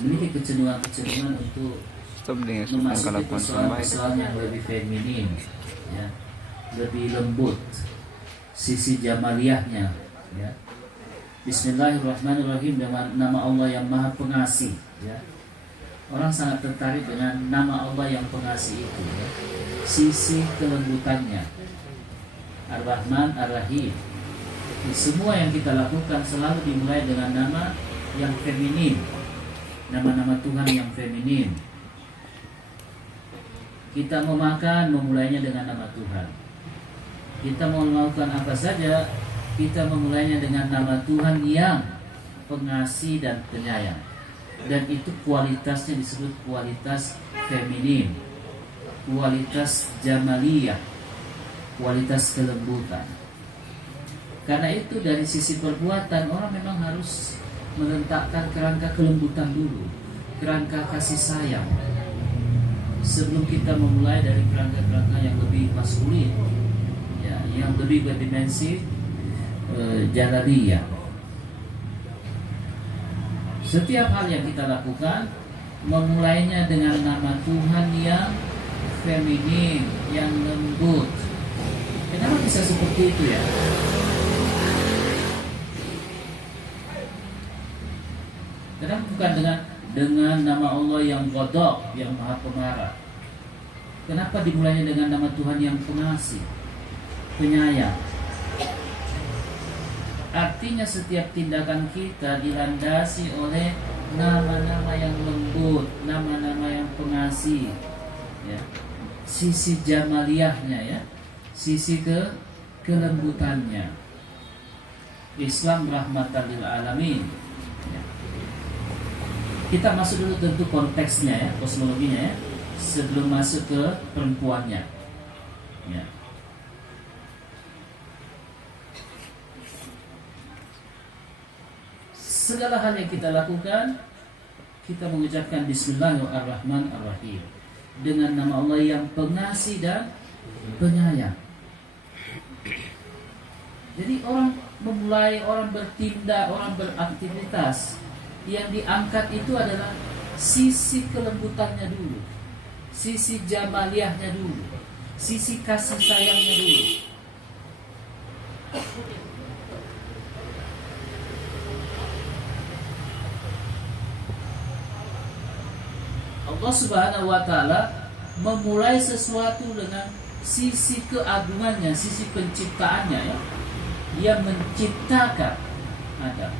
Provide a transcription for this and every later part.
memiliki kecenderungan untuk memasuki persoalan yang lebih feminin, ya, lebih lembut, sisi jamaliyahnya, ya. Bismillahirrahmanirrahim, dengan nama Allah yang Maha Pengasih, ya. Orang sangat tertarik dengan nama Allah yang pengasih itu, ya. Sisi kelembutannya, Ar-Rahman, Ar-Rahim. Semua yang kita lakukan selalu dimulai dengan nama yang feminin, nama-nama Tuhan yang feminin. Kita mau makan, memulainya dengan nama Tuhan. Kita mau melakukan apa saja, kita memulainya dengan nama Tuhan yang pengasih dan penyayang. Dan itu kualitasnya disebut kualitas feminin, kualitas jamaliyah, kualitas kelembutan. Karena itu dari sisi perbuatan orang memang harus meletakkan kerangka kelembutan dulu, kerangka kasih sayang, sebelum kita memulai dari kerangka-kerangka yang lebih maskulin, ya, yang lebih berdimensi jalaliyah. Setiap hal yang kita lakukan memulainya dengan nama Tuhan yang feminin, yang lembut. Kenapa bisa seperti itu, ya? Kenapa bukan dengan nama Allah yang Ghadab, yang Maha Pemarah? Kenapa dimulainya dengan nama Tuhan yang pengasih, penyayang? Artinya setiap tindakan kita dilandasi oleh nama-nama yang lembut, nama-nama yang pengasih, ya. Sisi jamaliyahnya, ya, sisi kelembutannya. Islam rahmatan lil alamin, ya. Kita masuk dulu tentu konteksnya, ya, kosmologinya, ya, sebelum masuk ke perempuannya, ya. Segala hal yang kita lakukan, kita mengucapkan Bismillahirrahmanirrahim, dengan nama Allah yang pengasih dan penyayang. Jadi orang memulai, orang bertindak, orang beraktivitas, yang diangkat itu adalah sisi kelembutannya dulu, sisi jamaliyahnya dulu, sisi kasih sayangnya dulu. Allah Subhanahu wa Ta'ala memulai sesuatu dengan sisi keagungannya, sisi penciptaannya, ya. Dia menciptakan Adam.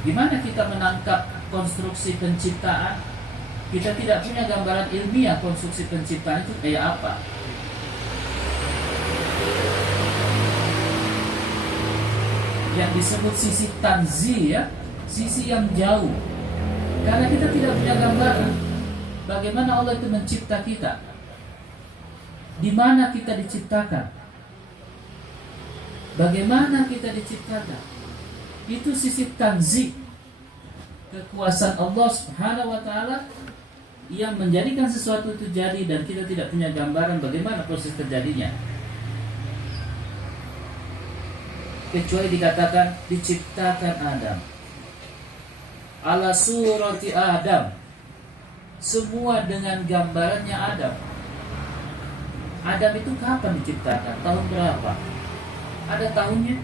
Gimana kita menangkap konstruksi penciptaan? Kita tidak punya gambaran ilmiah konstruksi penciptaan itu kayak apa. Yang disebut sisi tanzih, ya, sisi yang jauh. Karena kita tidak punya gambaran bagaimana Allah itu mencipta kita, di mana kita diciptakan, bagaimana kita diciptakan. Itu sisi tanzih, kekuasaan Allah Subhanahu wa Ta'ala yang menjadikan sesuatu itu jadi, dan kita tidak punya gambaran bagaimana proses terjadinya, kecuali dikatakan diciptakan Adam ala surati Adam, semua dengan gambarannya Adam. Adam itu kapan diciptakan? Tahun berapa? Ada tahunnya?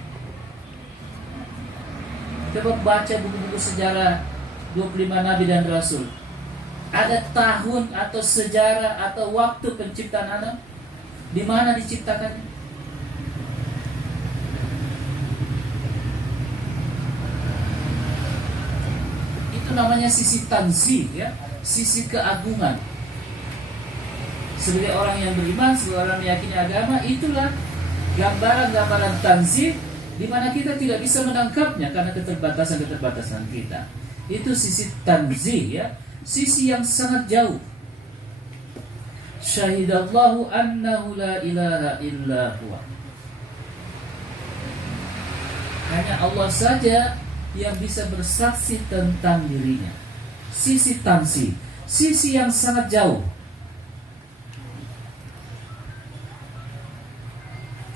Coba baca buku-buku sejarah 25 Nabi dan Rasul. Ada tahun atau sejarah atau waktu penciptaan Adam? Di mana diciptakannya? Itu namanya sisi tanzih, ya, sisi keagungan. Sebagai orang yang beriman, sebagai orang meyakini agama, itulah gambaran-gambaran tanzih di mana kita tidak bisa menangkapnya karena keterbatasan kita. Itu sisi tanzih, ya, sisi yang sangat jauh. Syahidallahu annahu la ilaha illa huwa. Hanya Allah saja yang bisa bersaksi tentang dirinya. Sisi tanzih, sisi yang sangat jauh.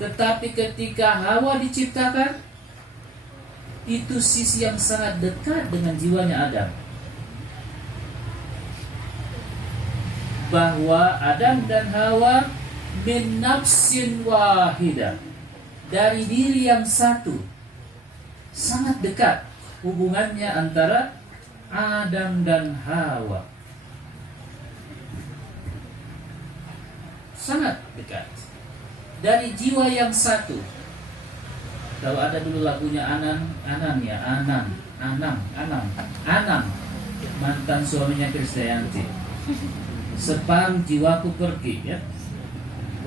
Tetapi ketika Hawa diciptakan, itu sisi yang sangat dekat dengan jiwanya Adam. Bahwa Adam dan Hawa min nafsin wahidah, dari diri yang satu. Sangat dekat hubungannya antara Adam dan Hawa. Sangat dekat. Dari jiwa yang satu. Kalau ada dulu lagunya Anam, mantan suaminya Krisdayanti. Separuh jiwaku pergi, ya.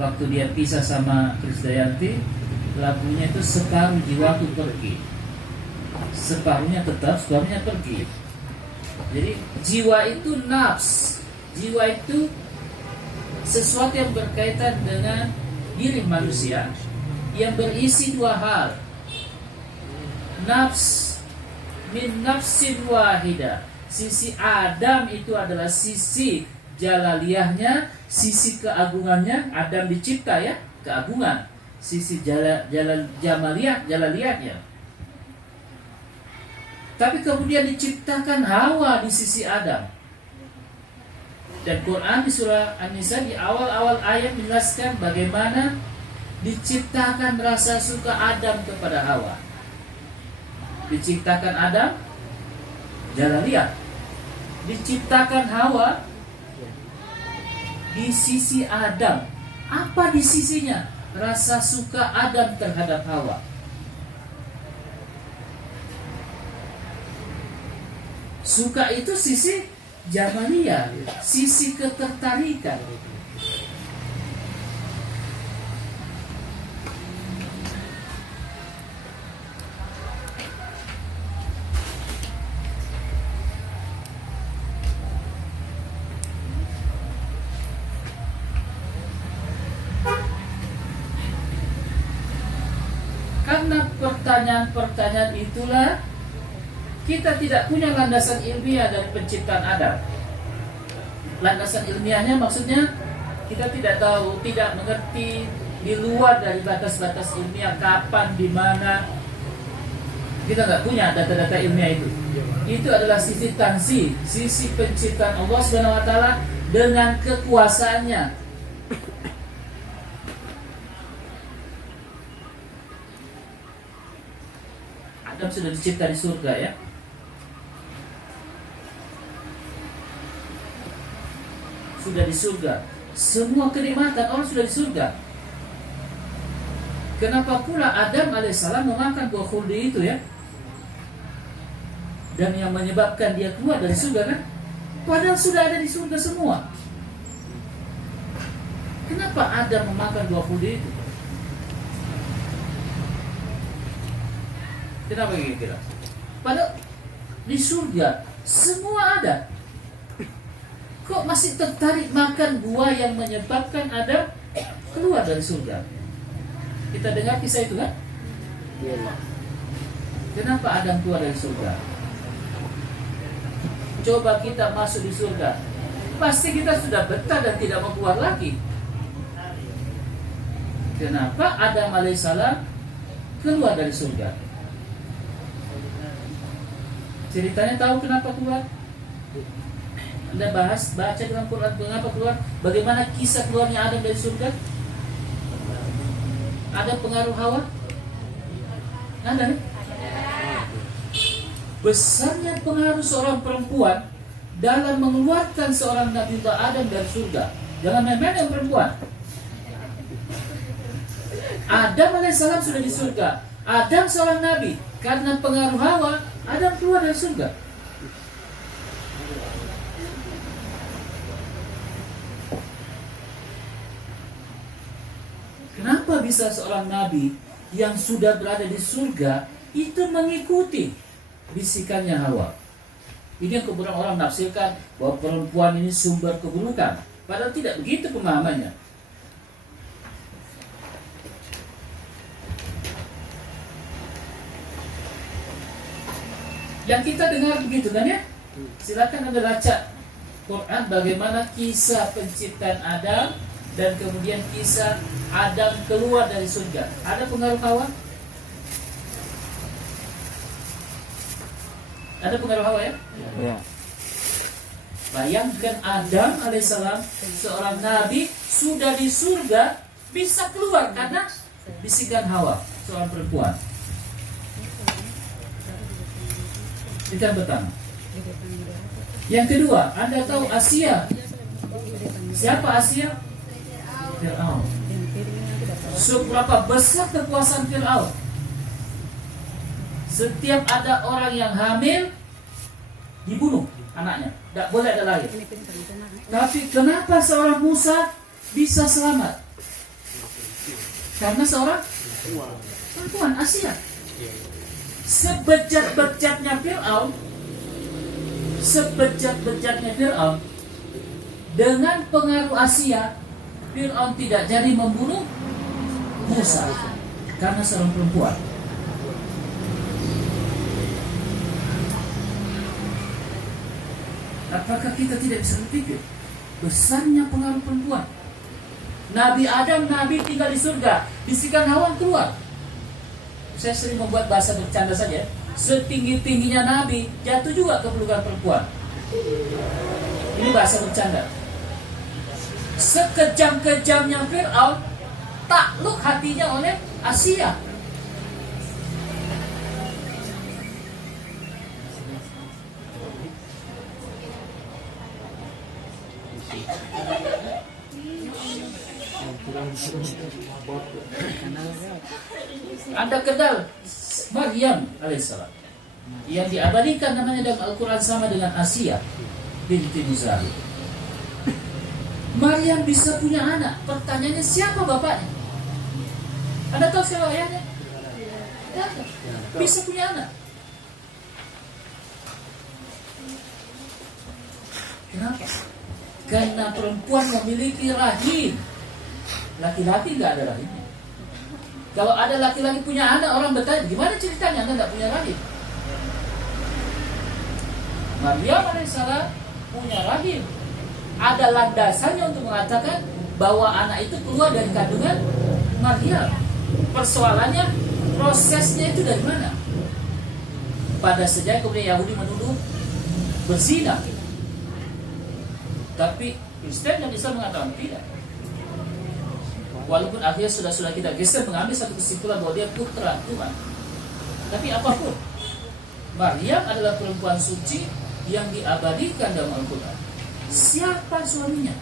Waktu dia pisah sama Krisdayanti, lagunya itu separuh jiwaku pergi. Separuhnya tetap, separuhnya pergi. Jadi jiwa itu nafs. Jiwa itu sesuatu yang berkaitan dengan diri manusia yang berisi dua hal. Nafs min nafsin wahidah. Sisi Adam itu adalah sisi jalaliyahnya, sisi keagungannya. Adam dicipta, ya, keagungan. Sisi jalaliyahnya. Tapi kemudian diciptakan Hawa di sisi Adam. Dan Quran di surah An-Nisa di awal-awal ayat menjelaskan bagaimana diciptakan rasa suka Adam kepada Hawa. Diciptakan Adam jalaliyah. Diciptakan Hawa di sisi Adam. Apa di sisinya? Rasa suka Adam terhadap Hawa. Suka itu sisi jamaliyah, sisi ketertarikan. Karena pertanyaan-pertanyaan itulah kita tidak punya landasan ilmiah dari penciptaan Adam. Landasan ilmiahnya maksudnya kita tidak tahu, tidak mengerti, di luar dari batas-batas ilmiah, kapan, di mana. Kita nggak punya data-data ilmiah itu. Itu adalah sisi tanzih, sisi penciptaan Allah Subhanahu wa taala dengan kekuasaannya. Adam sudah dicipta di surga, ya. Sudah di surga. Semua kenikmatan orang sudah di surga. Kenapa pula Adam alaihissalam memakan buah khuldi itu, ya? Dan yang menyebabkan dia keluar dari surga, kan? Padahal sudah ada di surga semua. Kenapa Adam memakan buah khuldi itu? Kenapa kira-kira? Padahal di surga semua ada. Kok masih tertarik makan buah yang menyebabkan Adam keluar dari surga? Kita dengar kisah itu, kan? Kenapa Adam keluar dari surga? Coba kita masuk di surga, pasti kita sudah betah dan tidak mau keluar lagi. Kenapa Adam alaihissalam keluar dari surga? Ceritanya tahu kenapa keluar? Anda baca dalam Quran mengapa keluar? Bagaimana kisah keluarnya Adam dari surga? Ada pengaruh Hawa? Ada, nih? Besarnya pengaruh seorang perempuan dalam mengeluarkan seorang Nabiullah Adam dari surga. Jangan main-main yang perempuan. Adam alaihissalam sudah di surga. Adam seorang nabi. Karena pengaruh Hawa, Adam keluar dari surga. Kenapa bisa seorang nabi yang sudah berada di surga itu mengikuti bisikannya Hawa? Ini yang kemudian orang nafsirkan bahwa perempuan ini sumber keburukan. Padahal tidak begitu pemahamannya. Yang kita dengar begitu, kan, ya? Silakan Anda baca Quran bagaimana kisah penciptaan Adam dan kemudian kisah Adam keluar dari surga. Ada pengaruh Hawa? Ada pengaruh Hawa ya? Ya. Bayangkan Adam alaihissalam, seorang nabi, sudah di surga, bisa keluar karena bisikan Hawa, seorang perempuan. Itu yang pertama. Yang kedua, Anda tahu Asia. Siapa Asia? Fir'aun. Seberapa besar kekuasaan Fir'aun? Setiap ada orang yang hamil, dibunuh anaknya, tidak boleh ada lagi. Tapi kenapa seorang Musa bisa selamat? Karena seorang perempuan Asia. Sebejat-bejatnya Fir'aun, dengan pengaruh Asia, Fir'aun tidak jadi membunuh Musa karena seorang perempuan. Apakah kita tidak bisa berpikir besarnya pengaruh perempuan? Nabi Adam, Nabi tinggal di surga, bisikan Hawa keluar. Saya sering membuat bahasa bercanda saja. Setinggi-tingginya Nabi, jatuh juga ke pelukan perempuan. Ini bahasa bercanda. Sekejam-kejamnya Fir'aun, takluk hatinya oleh Asia. Anda kenal Maryam alaihissalam yang diabadikan namanya dalam Al-Quran sama dengan Asia binti Muzahir. Maryam bisa punya anak. Pertanyaannya, siapa bapaknya? Anda tahu siapa ayahnya? Ya, bisa punya anak. Kenapa? Karena perempuan memiliki rahim. Laki-laki nggak ada rahimnya. Kalau ada laki-laki punya anak, orang bertanya, gimana ceritanya Anda nggak punya rahim? Maryam alaihissalam punya rahim. Ada landasannya untuk mengatakan bahwa anak itu keluar dari kandungan Maryam. Persoalannya, prosesnya itu dari mana? Pada sejak kemudian Yahudi menuduh berzina. Tapi Kristen dan Islam mengatakan tidak. Walaupun akhirnya sudah kita Kristen mengambil satu kesimpulan bahwa dia putra Tuhan. Tapi apapun, Maryam adalah perempuan suci yang diabadikan dalam Al-Quran. Siapa suaminya?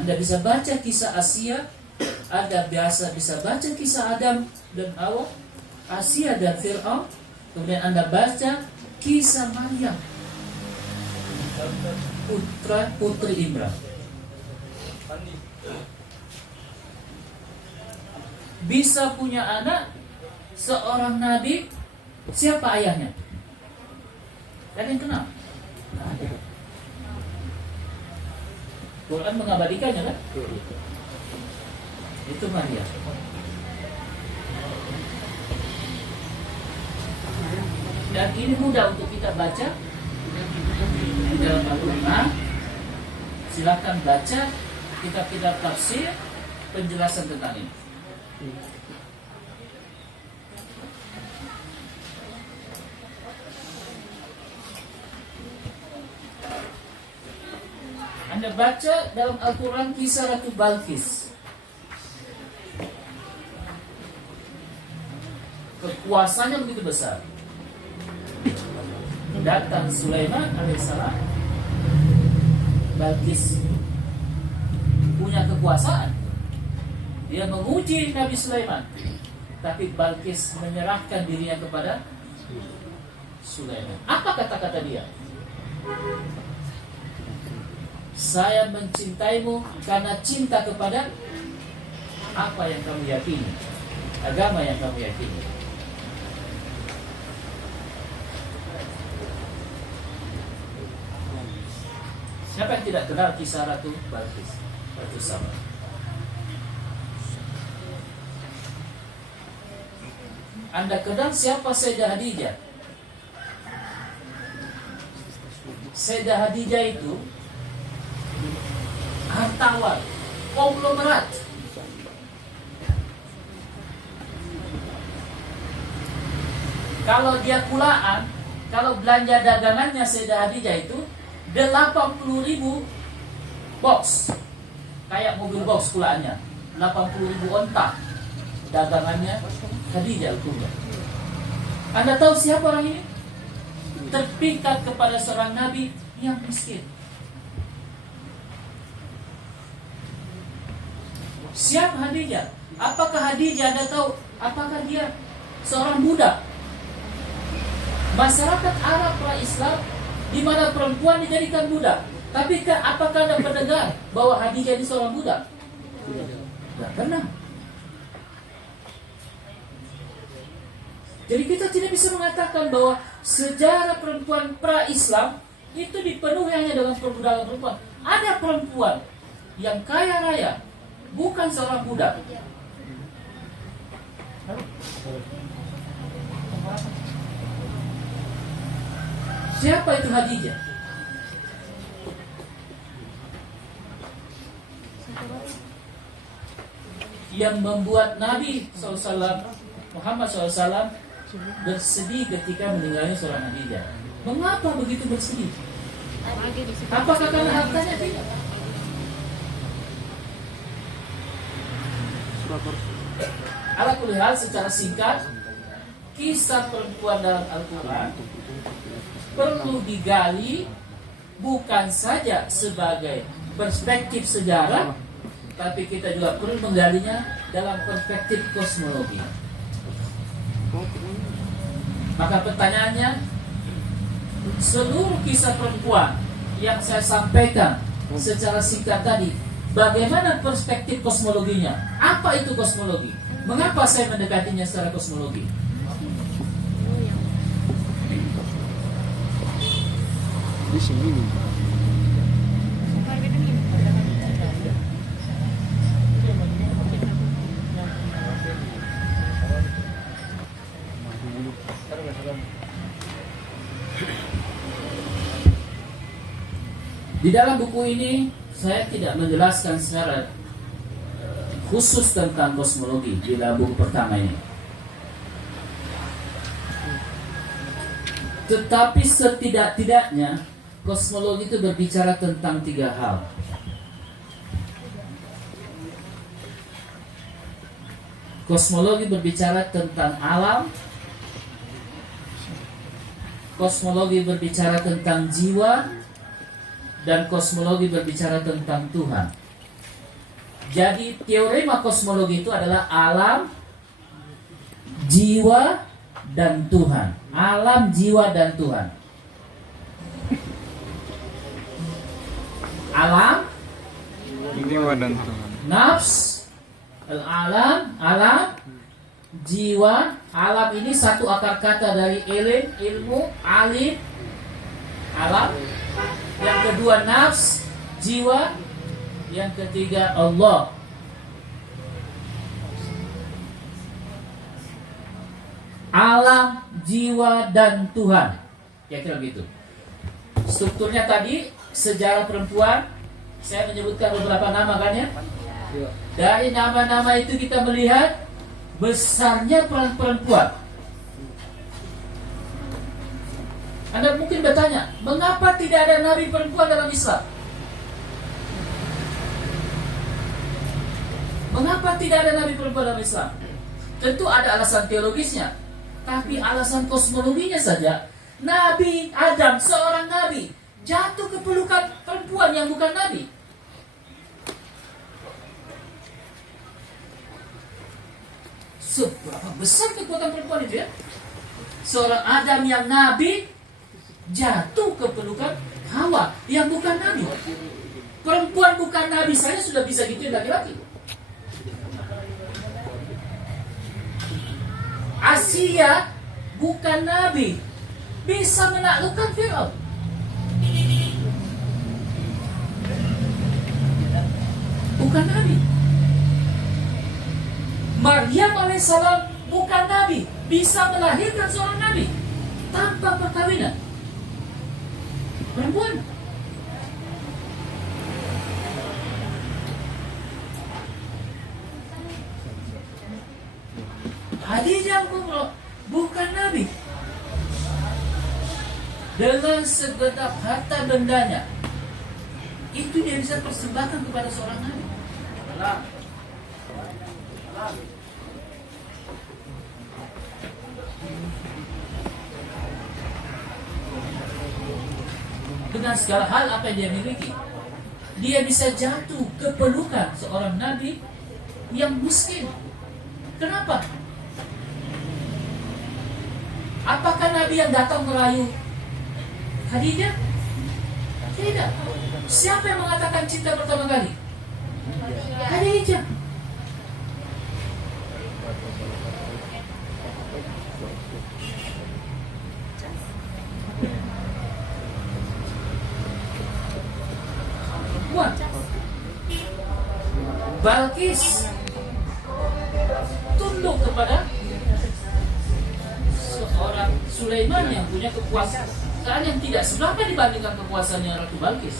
Anda bisa baca kisah Asia, Anda bisa baca kisah Adam dan Hawa, Asia dan Fir'aun. Kemudian Anda baca kisah Maryam, putri Imran. Bisa punya anak, seorang nabi. Siapa ayahnya? Kalian kenal? Quran mengabadikannya kan? Itu Maryam. Dan ini mudah untuk kita baca di dalam Al-Quran. Silakan baca kitab-kitab tafsir penjelasan tentang ini. Anda baca dalam Al-Quran kisah Ratu Balqis. Kekuasaannya begitu besar. Datang Sulaiman alaihissalam, Balqis punya kekuasaan. Dia menguji Nabi Sulaiman, tapi Balqis menyerahkan dirinya kepada Sulaiman. Apa kata-kata dia? Saya mencintaimu karena cinta kepada apa yang kamu yakini, agama yang kamu yakini. Siapa yang tidak kenal kisah Ratu Balqis, Ratu Saba? Anda kenal siapa Sayyidah Khadijah? Sayyidah Khadijah itu hartawan, konglomerat. Kalau dia kulaan, kalau belanja dagangannya Sayyidah Khadijah itu 80.000 box, kayak mobil box kulaannya, 80.000 onta dagangannya Khadijah Al-Kubra. Anda tahu siapa orang ini? Terpikat kepada seorang nabi yang miskin. Siapa Khadijah? Apakah Khadijah, Anda tahu, apakah dia seorang budak? Masyarakat Arab pra-Islam di mana perempuan dijadikan budak. Tapi apakah Anda mendengar bahwa Khadijah ini seorang budak? Tidak pernah. Jadi kita tidak bisa mengatakan bahwa sejarah perempuan pra-Islam itu dipenuhi hanya dengan perbudakan perempuan. Ada perempuan yang kaya raya, bukan seorang budak. Siapa itu Khadijah? Yang membuat Nabi SAW, Muhammad SAW, bersedih ketika meninggalnya seorang Khadijah. Mengapa begitu bersedih? Apakah karena hartanya? Tidak. Ala kulli hal, secara singkat, kisah perempuan dalam Al-Quran perlu digali bukan saja sebagai perspektif sejarah, tapi kita juga perlu menggalinya dalam perspektif kosmologi. Maka pertanyaannya, seluruh kisah perempuan yang saya sampaikan secara singkat tadi, bagaimana perspektif kosmologinya? Apa itu kosmologi? Mengapa saya mendekatinya secara kosmologi? Di sini. Di dalam buku ini saya tidak menjelaskan secara khusus tentang kosmologi di dalam buku pertama ini. Tetapi setidak-tidaknya kosmologi itu berbicara tentang 3 hal. Kosmologi berbicara tentang alam, kosmologi berbicara tentang jiwa, dan kosmologi berbicara tentang Tuhan. Jadi teorema kosmologi itu adalah alam, jiwa, dan Tuhan. Alam, jiwa, dan Tuhan. Alam, Jiwa dan Tuhan. nafs, alam, jiwa. Alam ini satu akar kata dari ilim, ilmu, alim, alam. Yang kedua nafs, jiwa. Yang ketiga Allah. Alam, jiwa, dan Tuhan. Kira-kira begitu. Strukturnya tadi, sejarah perempuan. Saya menyebutkan beberapa nama kan ya. Dari nama-nama itu kita melihat besarnya peran perempuan. Anda mungkin bertanya, mengapa tidak ada nabi perempuan dalam Islam? Mengapa tidak ada nabi perempuan dalam Islam? Tentu ada alasan teologisnya, tapi alasan kosmologinya saja. Nabi Adam, seorang nabi, jatuh ke pelukan perempuan yang bukan nabi. Seberapa besar kekuatan perempuan itu ya? Seorang Adam yang nabi jatuh ke pelukan Hawa yang bukan nabi. Perempuan bukan nabi saja sudah bisa gituin laki-laki. Asia bukan nabi, bisa menaklukkan Firaun. Bukan nabi. Maryam alaihissalam bukan nabi, bisa melahirkan seorang nabi tanpa perkawinan. Perempuan. Khadijah Kubra bukan nabi. Dengan segenap harta bendanya, itu dia bisa persembahkan kepada seorang nabi. Dengan segala hal apa yang dia miliki, dia bisa jatuh ke pelukan seorang nabi yang miskin. Kenapa? Apakah nabi yang datang merayu Khadijah? Tidak. Siapa yang mengatakan cinta pertama kali? Khadijah. Perempuan. Balkis tunduk kepada seorang Sulaiman yang punya kekuasaan yang tidak seberapa dibandingkan kekuasaannya Ratu Balkis.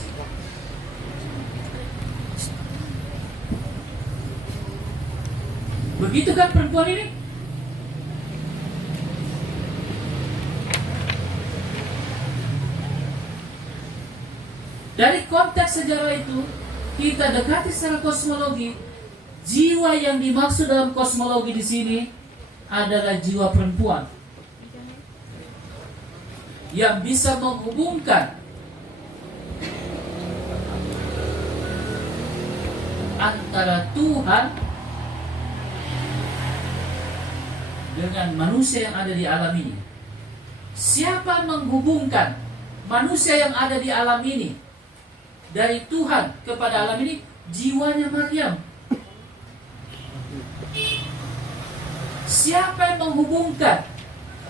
Begitu kan perempuan ini? Dari konteks sejarah itu, kita dekati secara kosmologi. Jiwa yang dimaksud dalam kosmologi di sini adalah jiwa perempuan yang bisa menghubungkan antara Tuhan dengan manusia yang ada di alam ini. Siapa menghubungkan manusia yang ada di alam ini dari Tuhan kepada alam ini? Jiwanya Maryam. Siapa yang menghubungkan,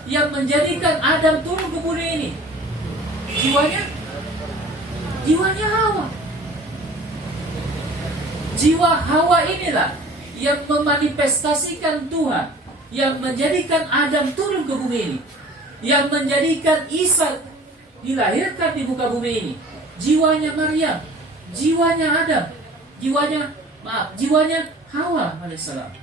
yang menjadikan Adam turun ke bumi ini? Jiwanya Hawa. Jiwa Hawa inilah yang memanifestasikan Tuhan, yang menjadikan Adam turun ke bumi ini, yang menjadikan Isa dilahirkan di muka bumi ini. Jiwanya Maryam, jiwanya Adam, jiwanya Hawa alaihissalam.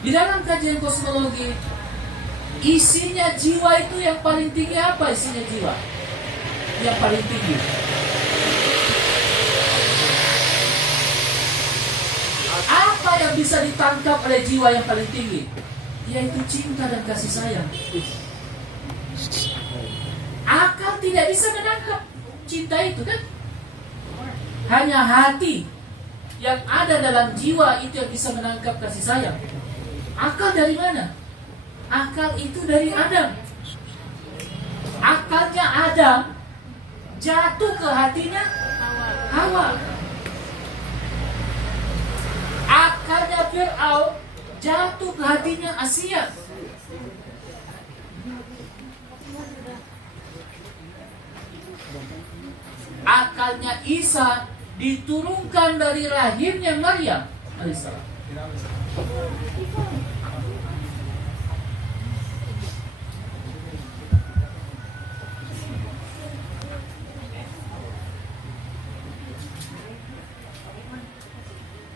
Di dalam kajian kosmologi, isinya jiwa itu yang paling tinggi apa? Isinya jiwa yang paling tinggi. Apa yang bisa ditangkap oleh jiwa yang paling tinggi? Yaitu cinta dan kasih sayang. Akal tidak bisa menangkap cinta itu kan? Hanya hati yang ada dalam jiwa itu yang bisa menangkap kasih sayang. Akal dari mana? Akal itu dari Adam. Akalnya Adam jatuh ke hatinya Hawa. Akalnya Fir'aun jatuh ke hatinya Asia. Akalnya Isa diturunkan dari rahimnya Maryam alaihissalam.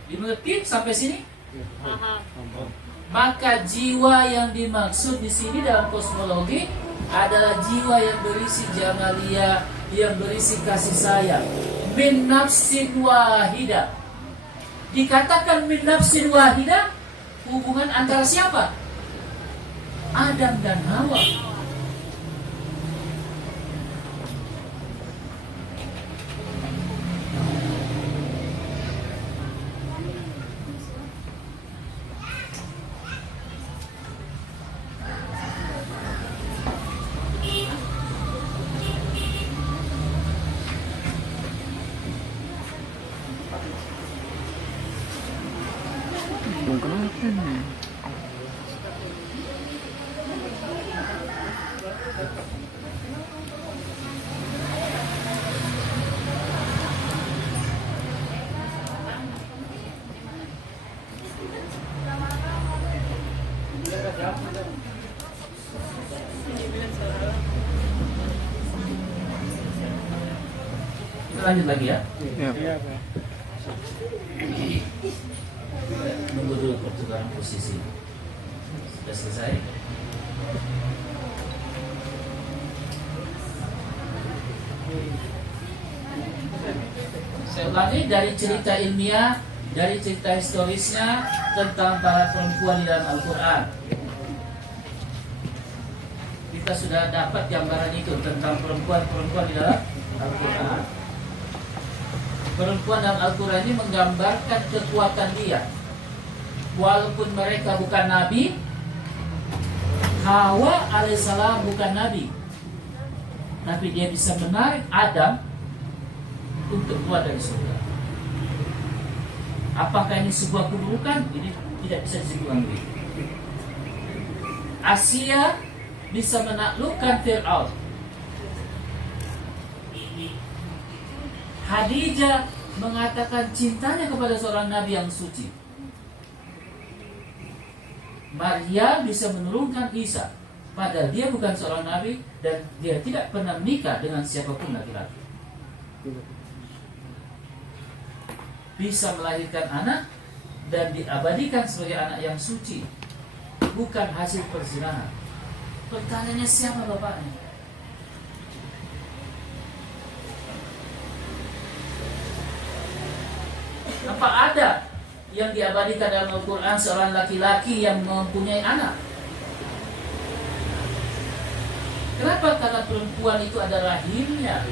Dimengerti sampai sini? Maka jiwa yang dimaksud di sini dalam kosmologi adalah jiwa yang berisi jamalia, yang berisi kasih sayang. Min nafsin wahidah. Dikatakan min nafsin wahidah, hubungan antara siapa? Adam dan Hawa. Kenapa nih? lanjut lagi ya. Ya. Nunggu dulu pertukaran posisi. Sudah selesai. Saya ulangi dari cerita ilmiah, dari cerita historisnya tentang para perempuan di dalam Al-Quran. Kita sudah dapat gambaran itu tentang perempuan-perempuan di dalam Al-Quran. Perempuan dalam Al-Quran ini menggambarkan kekuatan dia. Walaupun mereka bukan nabi, Hawa alaihissalam bukan nabi, tapi dia bisa menarik Adam untuk keluar dari surga. Apakah ini sebuah keburukan? Ini tidak bisa disimpulkan begitu. Asia bisa menaklukkan Fir'aun. Khadijah mengatakan cintanya kepada seorang nabi yang suci. Maria bisa menurunkan Isa, padahal dia bukan seorang nabi dan dia tidak pernah menikah dengan siapapun laki-laki. Bisa melahirkan anak dan diabadikan sebagai anak yang suci, bukan hasil perzinahan. Pertanyaannya, siapa bapaknya? Apa ada yang diabadikan dalam Al-Quran seorang laki-laki yang mempunyai anak? Kenapa? Karena perempuan itu ada rahimnya.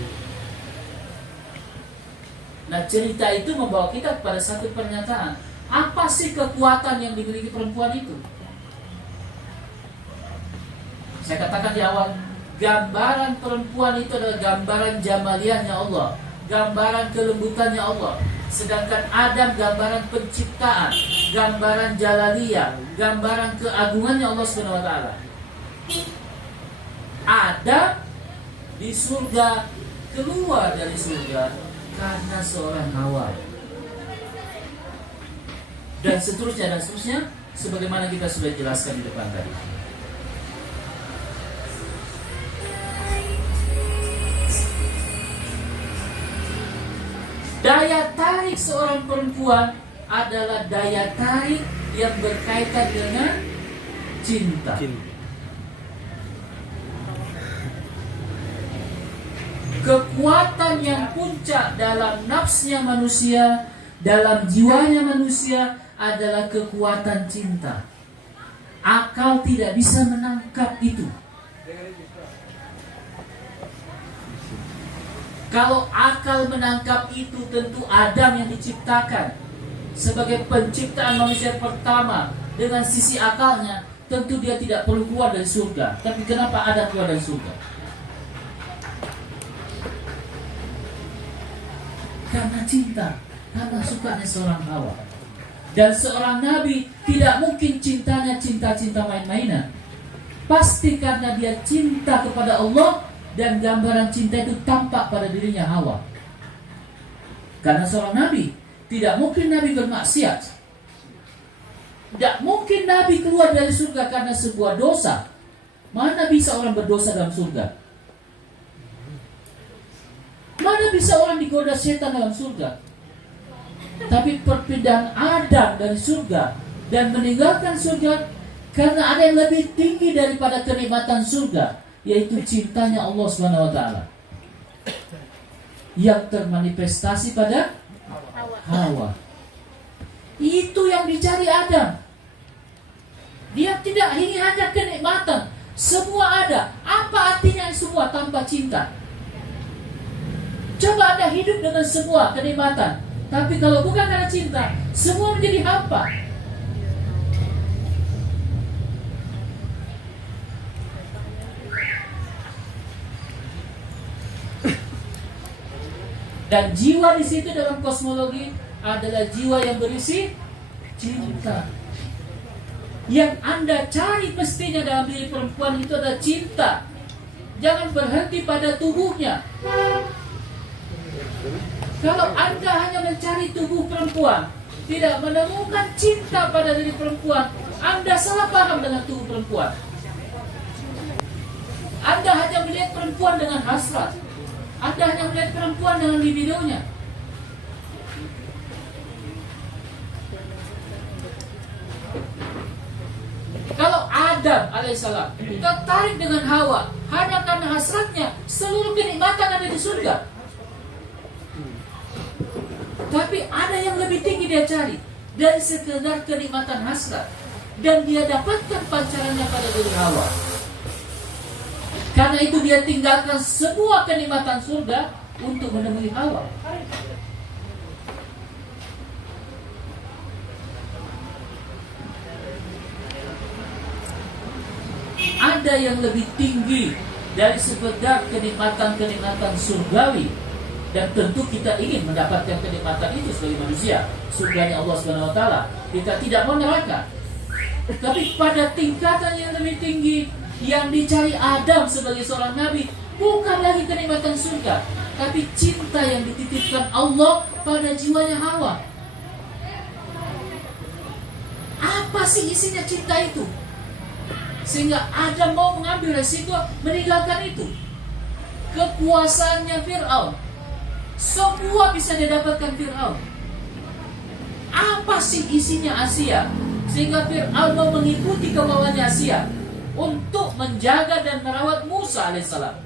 Nah, cerita itu membawa kita kepada satu pernyataan. Apa sih kekuatan yang dimiliki perempuan itu? Saya katakan di awal, gambaran perempuan itu adalah gambaran jamaliahnya Allah, gambaran kelembutannya Allah. Sedangkan Adam gambaran penciptaan, gambaran jalaliyah, gambaran keagungannya Allah Subhanahu wa taala. Adam di surga, keluar dari surga karena seorang Hawa. Dan seterusnya sebagaimana kita sudah jelaskan di depan tadi. Daya tarik seorang perempuan adalah daya tarik yang berkaitan dengan cinta. Kekuatan yang puncak dalam nafsnya manusia, dalam jiwanya manusia adalah kekuatan cinta. Akal tidak bisa menangkap itu. Kalau akal menangkap itu, tentu Adam yang diciptakan sebagai penciptaan manusia pertama dengan sisi akalnya, tentu dia tidak perlu keluar dari surga. Tapi kenapa Adam keluar dari surga? Karena cinta, karena sukanya seorang Hawa. Dan seorang nabi tidak mungkin cintanya cinta-cinta main-mainan. Pasti karena dia cinta kepada Allah, dan gambaran cinta itu tampak pada dirinya Hawa. Karena seorang nabi, tidak mungkin nabi bermaksiat. Tidak mungkin nabi keluar dari surga karena sebuah dosa. Mana bisa orang berdosa dalam surga? Mana bisa orang digoda setan dalam surga? Tapi perpindahan Adam dari surga dan meninggalkan surga karena ada yang lebih tinggi daripada kenikmatan surga, yaitu cintanya Allah Subhanahu wa taala yang termanifestasi pada Hawa. Itu yang dicari Adam. Dia tidak ingin hanya kenikmatan, semua ada. Apa artinya semua tanpa cinta? Coba Anda hidup dengan semua kenikmatan, tapi kalau bukan karena cinta, semua menjadi hampa. Dan jiwa di situ dalam kosmologi adalah jiwa yang berisi cinta. Yang Anda cari mestinya dalam diri perempuan itu adalah cinta. Jangan berhenti pada tubuhnya. Kalau Anda hanya mencari tubuh perempuan, tidak menemukan cinta pada diri perempuan, Anda salah paham dengan tubuh perempuan. Anda hanya melihat perempuan dengan hasrat. Anda hanya melihat perempuan dengan libidonya. Kalau Adam alaihissalam tertarik dengan Hawa hanya karena hasratnya, seluruh kenikmatan ada di surga. Tapi ada yang lebih tinggi dia cari dari sekedar kenikmatan hasrat, dan dia dapatkan pancarannya pada diri Hawa. Karena itu dia tinggalkan semua kenikmatan surga untuk menemui Hawa. Ada yang lebih tinggi dari sekedar kenikmatan-kenikmatan surgawi, dan tentu kita ingin mendapatkan kenikmatan itu sebagai manusia, surganya Allah Subhanahu wa taala. Kita tidak mau neraka. Tapi pada tingkatan yang lebih tinggi yang dicari Adam sebagai seorang nabi bukan lagi kenikmatan surga, tapi cinta yang dititipkan Allah pada jiwanya Hawa. Apa sih isinya cinta itu? Sehingga Adam mau mengambil resiko meninggalkan itu. Kekuasaannya Fir'aun, semua bisa didapatkan Fir'aun. Apa sih isinya Asia? Sehingga Fir'aun mau mengikuti kemauannya Asia untuk menjaga dan merawat Musa alaihissalam.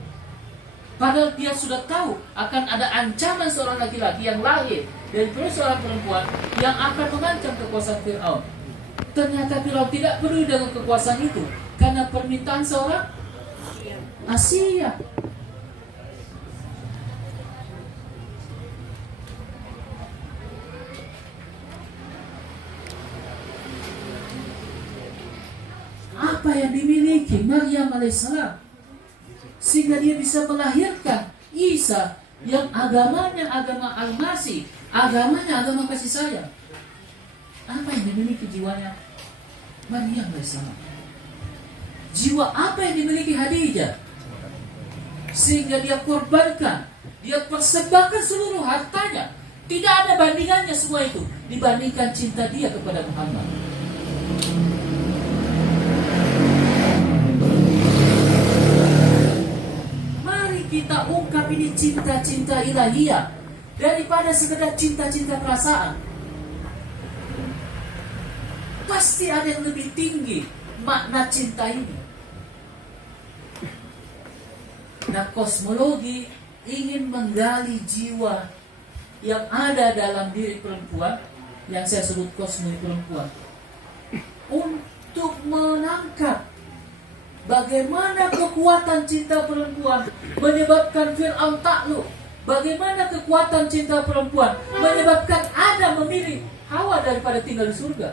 Padahal dia sudah tahu akan ada ancaman seorang laki-laki yang lahir dari perut seorang perempuan yang akan mengancam kekuasaan Fir'aun. Ternyata Fir'aun tidak peduli dengan kekuasaan itu karena permintaan seorang Asia. Apa yang dimiliki Maryam alaihissalam sehingga dia bisa melahirkan Isa yang agamanya agama Al-Masih, agamanya agama kasih sayang. Apa yang dimiliki jiwanya Maryam alaihissalam? Jiwa apa yang dimiliki Khadijah sehingga dia korbankan, dia persembahkan seluruh hartanya? Tidak ada bandingannya semua itu dibandingkan cinta dia kepada Muhammad. Mari kita ungkap ini cinta-cinta ilahiyah daripada sekedar cinta-cinta perasaan. Pasti ada yang lebih tinggi makna cinta ini. Nah, kosmologi ingin menggali jiwa yang ada dalam diri perempuan, yang saya sebut kosmologi perempuan, untuk menangkap bagaimana kekuatan cinta perempuan menyebabkan Fir'aun takluk, bagaimana kekuatan cinta perempuan menyebabkan Adam memilih Hawa daripada tinggal di surga.